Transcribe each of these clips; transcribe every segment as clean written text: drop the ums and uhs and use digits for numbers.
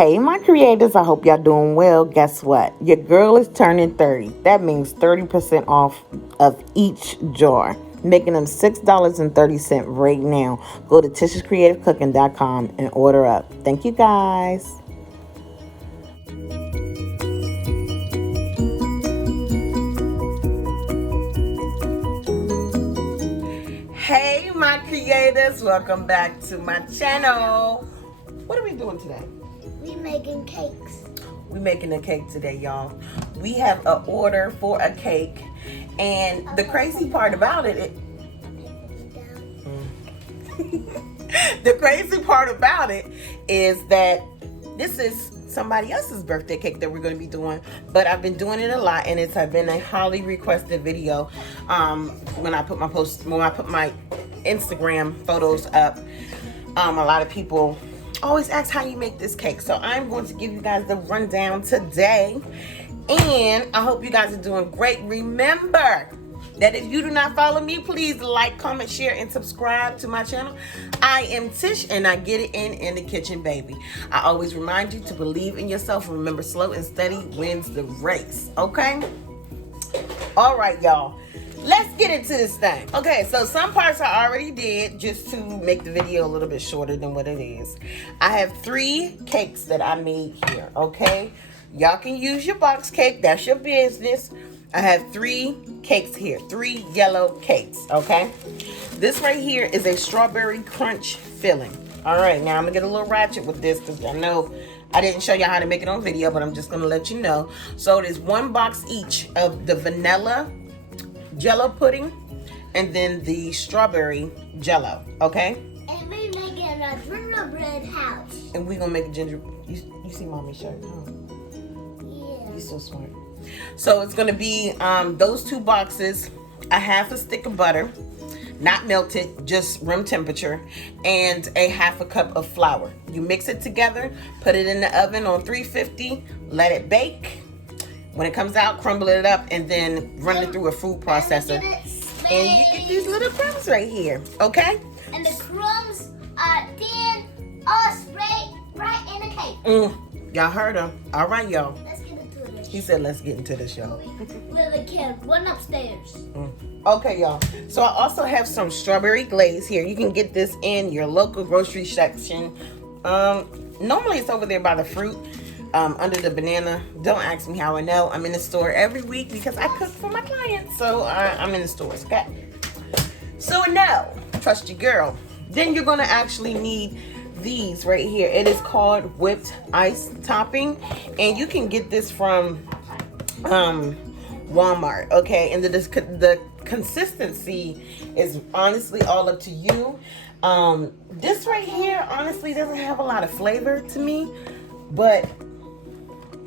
Hey, my creators, I hope y'all doing well. Guess what? Your girl is turning 30. That means 30% off of each jar, making them $6.30 right now. Go to tishascreativecooking.com and order up. Thank you, guys. Hey, my creators, welcome back to my channel. What are we doing today? We making cakes. We making a cake today, y'all. We have an order for a cake, and the crazy part about it, the crazy part about it is that this is somebody else's birthday cake that we're going to be doing, but I've been doing it a lot, and it's been a highly requested video. When I put my Instagram photos up, a lot of people always ask how you make this cake, so I'm going to give you guys the rundown today, and I hope you guys are doing great. Remember that if you do not follow me, please like, comment, share, and subscribe to my channel. I am Tish, and I get it in the kitchen, baby. I always remind you to believe in yourself. Remember, slow and steady wins the race, okay? All right, y'all. Let's get into this thing. Okay, so some parts I already did just to make the video a little bit shorter than what it is. I have 3 cakes that I made here, okay? Y'all can use your box cake. That's your business. I have 3 cakes here, 3 yellow cakes, okay? This right here is a strawberry crunch filling. All right, now I'm gonna get a little ratchet with this because I know I didn't show you how to make it on video, but I'm just gonna let you know. So it is 1 box each of the vanilla jello pudding and then the strawberry jello, okay? And we're making a gingerbread house. And we're gonna make a ginger. You see mommy's shirt, huh? Yeah. You're so smart. So it's gonna be those 2 boxes, a half a stick of butter, not melted, just room temperature, and a half a cup of flour. You mix it together, put it in the oven on 350, let it bake. When it comes out, crumble it up, and then run it through a food processor. And you get these little crumbs right here, okay? And the crumbs are then all sprayed right in the cake. Y'all heard him. All right, y'all. Let's get into this. He said, let's get into this, y'all. Little kid, run upstairs. Okay, y'all. So I also have some strawberry glaze here. You can get this in your local grocery section. Normally it's over there by the fruit. Under the banana. Don't ask me how I know. I'm in the store every week because I cook for my clients. So I'm in the stores, okay? So now, trust your girl. Then you're going to actually need these right here. It is called whipped ice topping. And you can get this from Walmart, okay? And the consistency is honestly all up to you. This right here honestly doesn't have a lot of flavor to me. But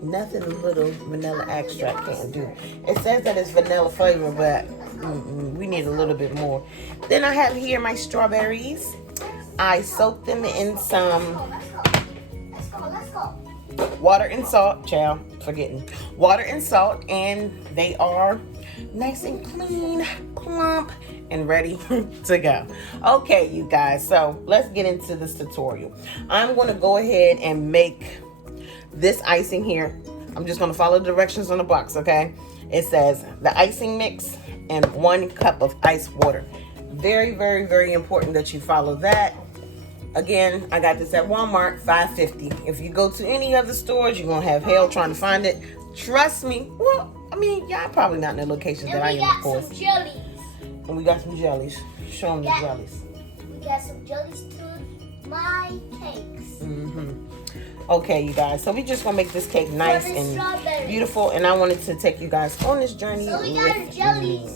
nothing a little vanilla extract can't do. It says that it's vanilla flavor, but we need a little bit more. Then I have here my strawberries. I soaked them in some water and salt. Child, forgetting. Water and salt, and they are nice and clean, plump, and ready to go. Okay, you guys, so let's get into this tutorial. I'm going to go ahead and make this icing here. I'm just going to follow the directions on the box, okay? It says the icing mix and 1 cup of ice water. Very, very, very important that you follow that. Again, I got this at Walmart, $5.50. If you go to any other stores, you're going to have hell trying to find it. Trust me. Well, I mean, y'all probably not in the locations that I am, of course. And we got some jellies. And we got some jellies. Show them the jellies. We got some jellies to my cakes. Okay, you guys, so we just gonna make this cake nice and beautiful, and I wanted to take you guys on this journey with me.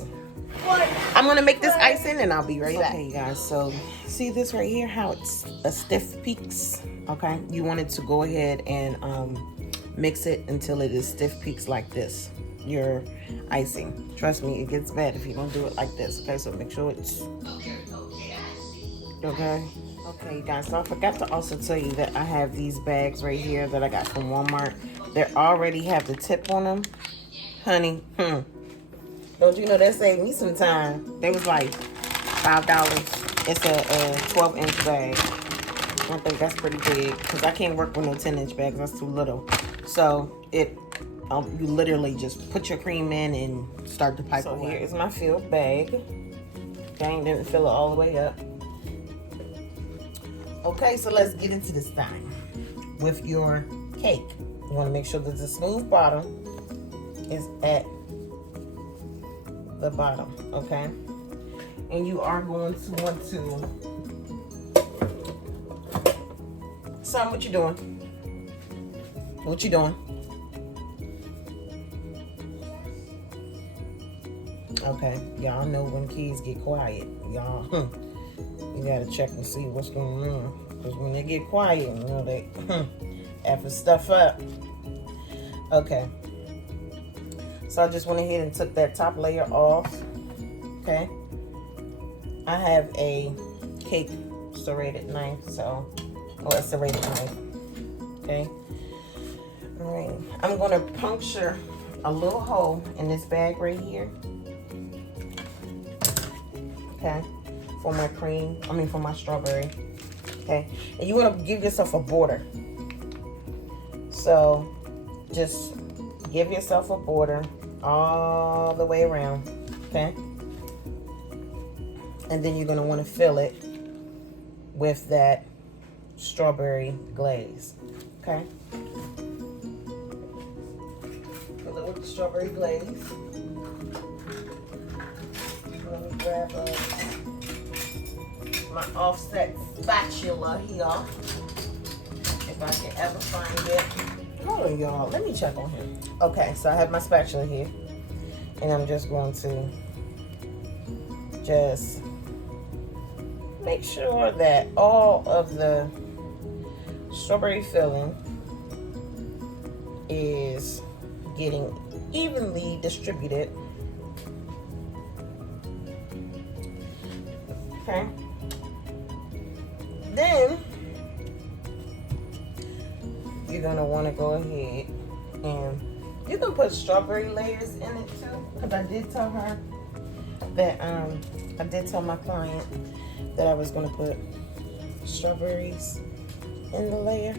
I'm gonna make this icing and I'll be right back. Okay, you guys, so see this right here, how it's a stiff peaks, okay? You wanted to go ahead and mix it until it is stiff peaks like this, your icing. Trust me, it gets bad if you don't do it like this, okay? So make sure it's okay. Okay, guys, so I forgot to also tell you that I have these bags right here that I got from Walmart. They already have the tip on them. Honey, don't you know that saved me some time? They was like $5. It's a 12-inch bag. I think that's pretty big because I can't work with no 10-inch bags. That's too little. So you literally just put your cream in and start the pipe away. So here is my filled bag. Okay, didn't fill it all the way up. Okay, so let's get into this thing. With your cake, you want to make sure that the smooth bottom is at the bottom, okay? And you are going to want to... Son, what you doing? What you doing? Okay, y'all know when kids get quiet, y'all, you gotta check and see what's going on. Because when they get quiet, you know, they effing stuff up. Okay. So I just went ahead and took that top layer off. Okay. I have a cake serrated knife, a serrated knife. Okay. All right. I'm going to puncture a little hole in this bag right here. Okay. For my cream, for my strawberry. Okay. And you want to give yourself a border. So just give yourself a border all the way around. Okay. And then you're going to want to fill it with that strawberry glaze. Okay. Fill it with the strawberry glaze. Let me grab my offset spatula here, if I can ever find it. Hold on, y'all. Let me check on him. Okay, so I have my spatula here, and I'm just going to make sure that all of the strawberry filling is getting evenly distributed. Okay. Then you're gonna want to go ahead and you can put strawberry layers in it too, because I did tell her that I did tell my client that I was gonna put strawberries in the layer,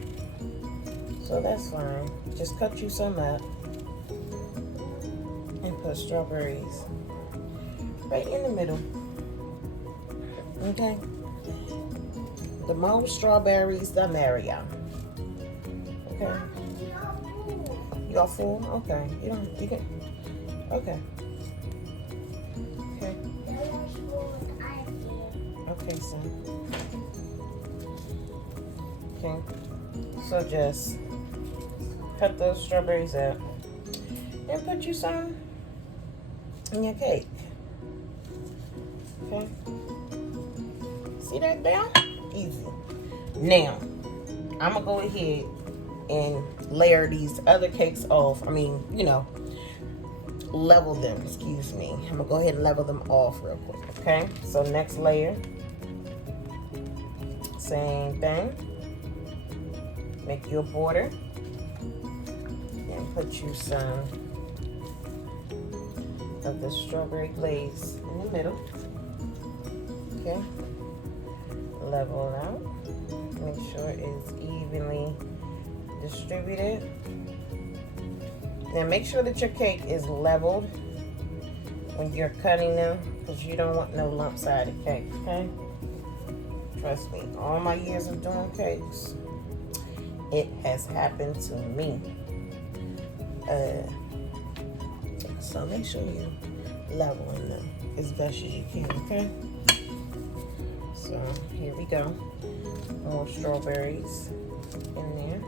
so that's fine. Just cut you some up and put strawberries right in the middle. Okay. The more strawberries, the merrier. Okay. You all full? Okay. You can. Okay. Okay. Okay, son. Okay. So just cut those strawberries out and put you some in your cake. Okay. See that down? Easy. Now, I'm gonna go ahead and layer these other cakes off. Level them, excuse me. I'm gonna go ahead and level them off real quick, okay? So next layer, same thing. Make your border and put you some of the strawberry glaze in the middle, okay? Level it out. Make sure it's evenly distributed. Now make sure that your cake is leveled when you're cutting them, because you don't want no lump-sided cake, okay? Trust me, all my years of doing cakes, it has happened to me. So make sure you leveling them as best as you can, okay? So here we go. More strawberries in there.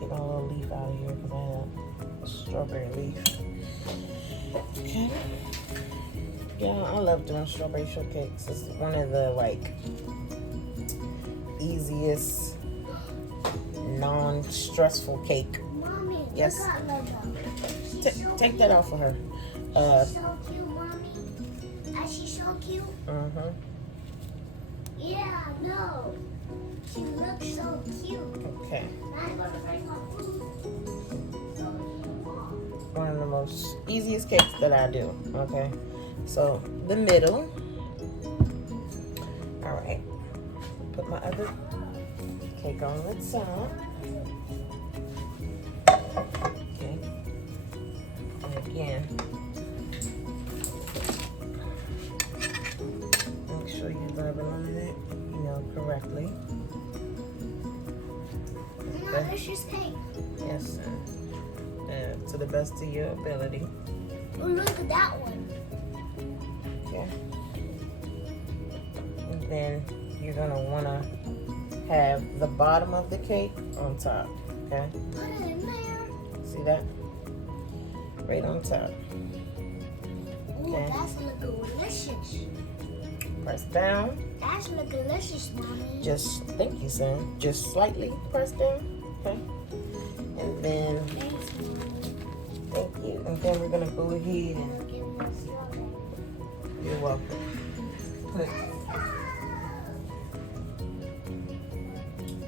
Get my little leaf out of here because I have a strawberry leaf. Okay. Yeah, I love doing strawberry shortcakes. It's one of the easiest non-stressful cake. Mommy, yes. Take that off of her. She's so cute, Mommy. She's so cute. Mm-hmm. Yeah, no. She looks so cute. Okay. I'm gonna bring my food. One of the most easiest cakes that I do. Okay. So the middle. All right. Put my other cake on the top. Okay. And again, make sure you level it, correctly. Delicious cake. Yes, sir. To the best of your ability. Oh, look at that one. Okay. And then you're gonna wanna have the bottom of the cake on top. Okay. Put it in there. See that? Right on top. Ooh, Okay. that's look delicious. Press down. That's look delicious, Mommy. Thank you, son. Just slightly press down. Okay. And then, Thanks. thank you. And then we're gonna go ahead and, Give me a strawberry. you're welcome.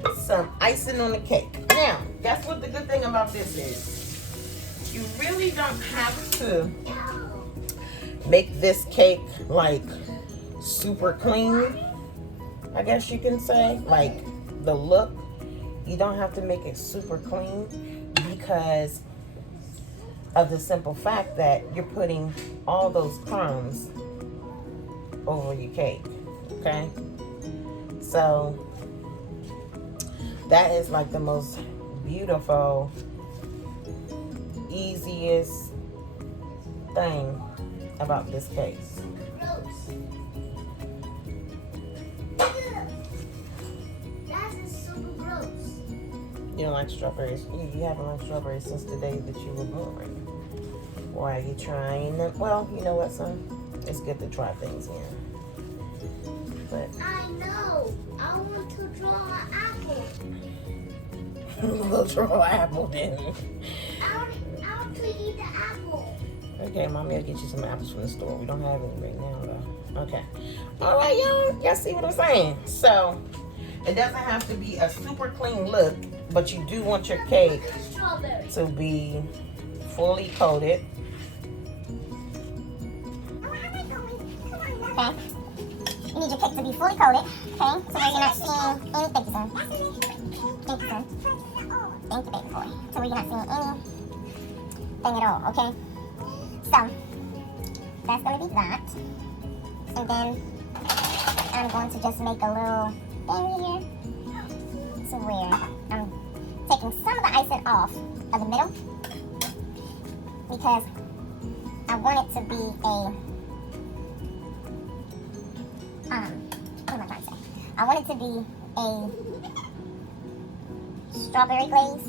Put some icing on the cake. Now, that's what the good thing about this is. You really don't have to make this cake like super clean, I guess you can say. Like the look, you don't have to make it super clean because of the simple fact that you're putting all those crumbs over your cake. Okay, so that is like the most beautiful, easiest thing about this cake. Gross. That is super gross. You don't like strawberries? You haven't liked strawberries since the day that you were born. Why are you trying them? Well, you know what, son? It's good to try things in. But I know. I want to draw an apple. we'll draw an apple then. I want to eat the apple. Okay, Mommy will get you some apples from the store. We don't have any right now, though. Okay. All right, y'all. Y'all see what I'm saying? So, it doesn't have to be a super clean look, but you do want your cake Look at the strawberry. to be fully coated. Okay. You need your cake to be fully coated. Okay. So where you're not seeing any. Thank you, son. Thank you, son. Thank you, baby boy. So where you're not seeing anything at all. Okay. So that's gonna be that. And then I'm going to just make a little thing here to where I'm taking some of the icing off of the middle because I want it to be a what am I trying to say? I want it to be a strawberry glaze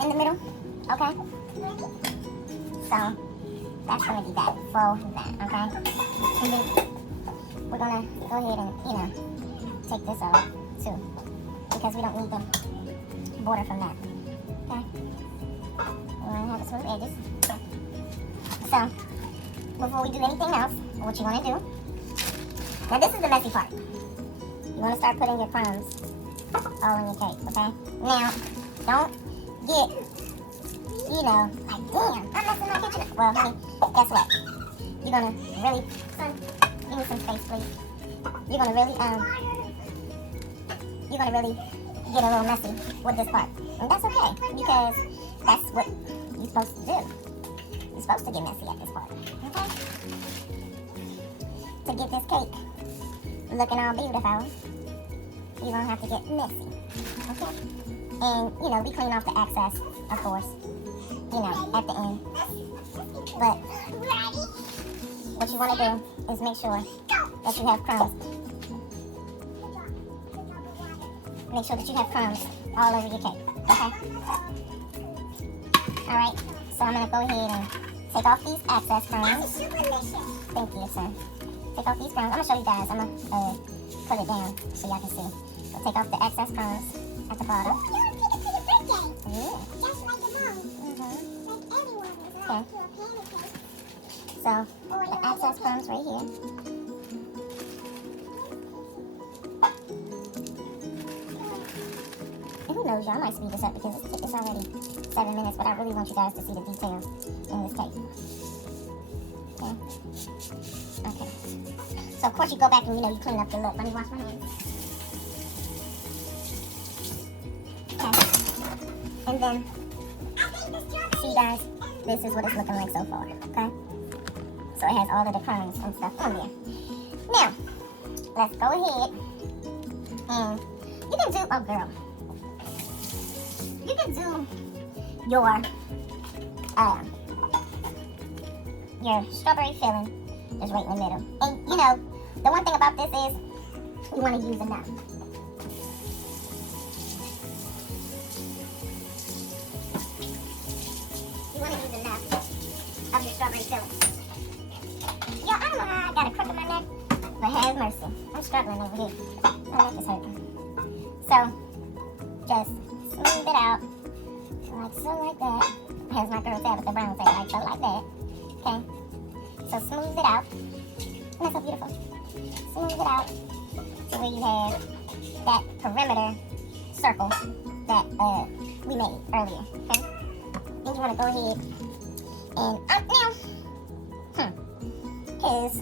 in the middle, okay? So that's gonna be that for that, okay? And then we're gonna go ahead and, take this off too, because we don't need the border from that, okay? We wanna have it smooth edges. So before we do anything else, what you wanna do? Now this is the messy part. You want to start putting your crumbs all in your cake, okay? Now, don't get, like, damn, I'm messing my kitchen up. Well, honey, guess what? You're gonna really, son, give me some space, please. You're gonna really get a little messy with this part. And that's okay, because that's what you're supposed to do. You're supposed to get messy at this part, okay? To get this cake looking all beautiful, you're gonna have to get messy, okay? And, we clean off the excess, of course, at the end. But what you wanna do is make sure that you have crumbs. Make sure that you have crumbs all over your cake, okay? Alright, so I'm gonna go ahead and take off these excess crumbs. Thank you, sir. Take off these crumbs. I'm gonna show you guys. I'm gonna put it down so y'all can see. So take off the excess crumbs at the bottom. Yeah. Just like your mom. Like anyone. Okay. So the excess crumbs right here. And who knows, y'all, I might speed this up because it's already 7 minutes, but I really want you guys to see the details in this cake. Okay. Okay. So of course you go back and you clean up your lip. Let me wash my hands. Okay. And then, see guys, this is what it's looking like so far. Okay. So it has all of the crumbs and stuff on there. Now, let's go ahead and you can do, oh girl, you can do your strawberry filling is right in the middle. And the one thing about this is you want to use enough. You want to use enough of your strawberry filling. Yeah, I don't know how I got a crook in my neck, but have mercy. I'm struggling over here. My neck is hurting. So, just smooth it out. Like so, like that. As my girl Tabitha Brown say, like so, like that. Okay? So, smooth it out. Isn't that so beautiful? Smooth it out to where you have that perimeter circle that we made earlier. Okay? Then you want to go ahead and now, is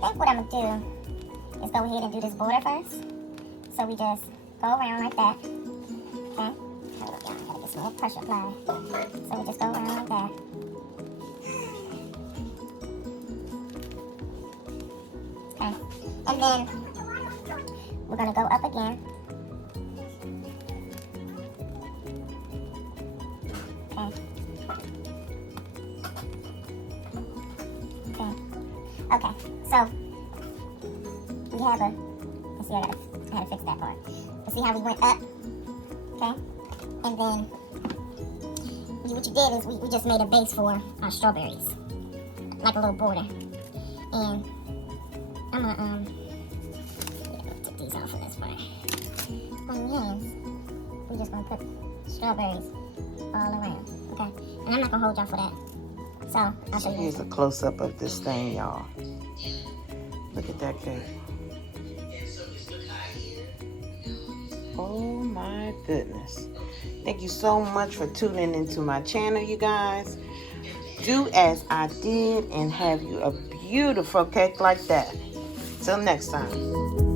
I think what I'm going to do is go ahead and do this border first. So we just go around like that. Okay? Hold up, y'all. I gotta get some more pressure applied. So we just go around like that. Okay. And then we're going to go up again. Okay. Okay, so we have let's see, I gotta fix that part. But see how we went up, okay? And then what you did is we just made a base for our strawberries, like a little border. And I'm gonna take these off of this part. On your hands, we're just gonna put strawberries all around, okay? And I'm not gonna hold y'all for that. So, I'll show you. Here's a close-up of this thing, y'all. Look at that cake. Oh my goodness. Thank you so much for tuning into my channel, you guys. Do as I did and have you a beautiful cake like that. Till next time.